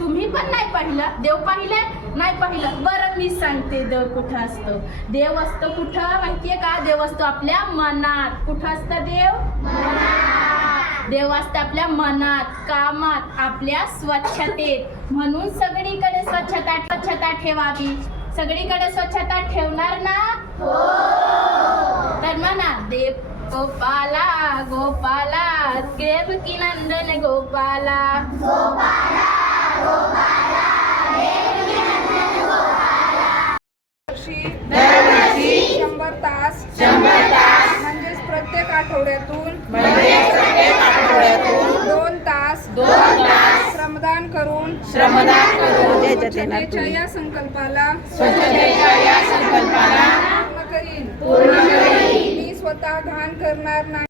तुम्ही पण नाही पाहिलं? देव पाहिलं नाही पाहिलं? बरं मी सांगते देव कुठं असतो. देव असतो कुठं माहितीये का? देव असतो आपल्या मनात. कुठं असतं देव? मनात. देव असतं आपल्या मनात, कामात, आपल्या स्वच्छतेत. म्हणून सगळीकडे स्वच्छता ठेवावी. सगळीकडे स्वच्छता ठेवणार ना? हो. तर म्हणा देव गोपाला गोपाला देवकी नंदन गोपाला गोपाला गोपाला देवकी नंदन गोपाला. दरवर्षी 100 तास म्हणजेच प्रत्येक आठवड्यातून 2 तास श्रमदान करून स्वच्छतेच्या या संकल्पाला पूर्ण करीन. मी स्वतः घाण करणार नाही.